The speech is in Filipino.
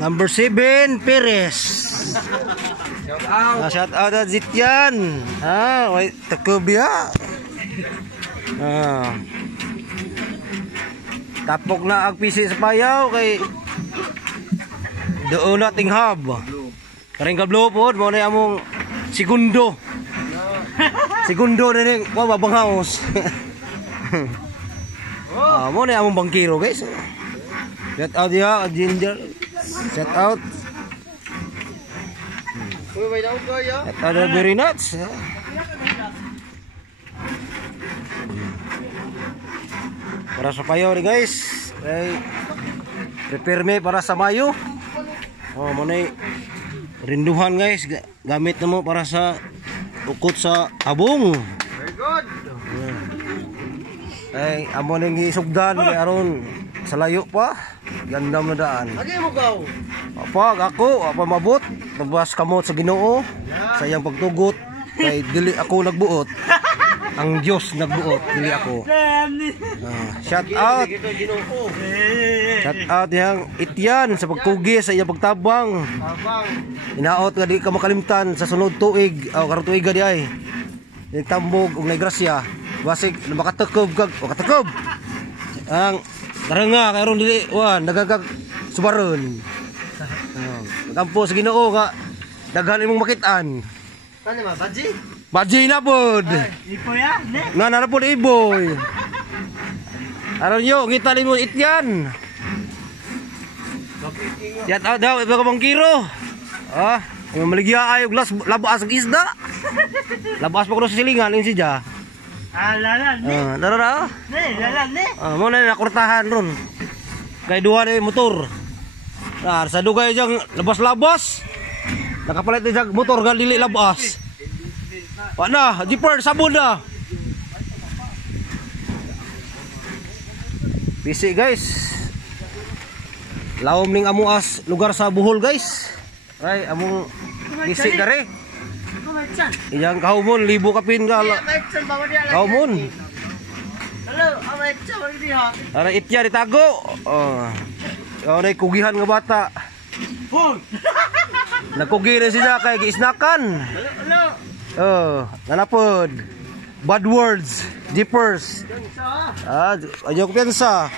Number 7, Perez. Shout out at Zityan. Wait, takubya. Tapok na ang PC sa payaw kay doon na tinghab. Karing kablo po, mo na among segundo. Segundo na rin ko mabanghaos. Mo na among bangkiro, guys. Shout out ya, Ginger. Shout out. Shout out very nuts. Para sa payo rin, guys. Okay. Prepare me para sa Mayo. Mo na rinduhan, guys. Gamit na mo para sa ukot sa abong. Very good. Ay, amo ning isugdan kay aron sa layo pa. Gandam na daan. Agi mo gaw. Ako mabot. Nagbas kamot sa Ginoo sa iyang pagtugot kay dili ako nagbuot. Ang Diyos nagbuot, dili ako. Shout out. Shout out yang Ityan sa pagkugi sa iyang pagtabang. Inaot nga di ka makalimtan sa sunod tuig o karong tuig di ay. Nagtambog og naigrasya. Basig makatakob kag makatakob. Ang taranga karon dili nagagag subaron. Kampo sa Ginoo ka daghan imong makitaan. Kani ma baji? Baji na pod. Ipo ya, ne. Na pod iboy. Aron yo kita nimo Ityan. Shout out daw iba ka bangkiro. Yung maligya ayo glas labas ang isda. Labas pa ko sa silingan in siya. Lalan ne. Dara. Ne, lalan ne. Mo na nakurtahan ron. Kay duha ni motor. Sa dugay jang labas-labas. Nakapalit ni jag motor gal dili labas. Wa na, jeeper sabon na. Bisi guys. Lawom ning amuas lugar sa Bohol guys. Ay among bisi dere. Iyang kahumon libo kapin gal. Kahumon. Hello, amay chawag di ha. Ara itya ditago. Nay kugihan nga bata. Nakugi na siya kay giisnakan. Nanapod. Bad words, jeepers. Ayaw ko piyansa.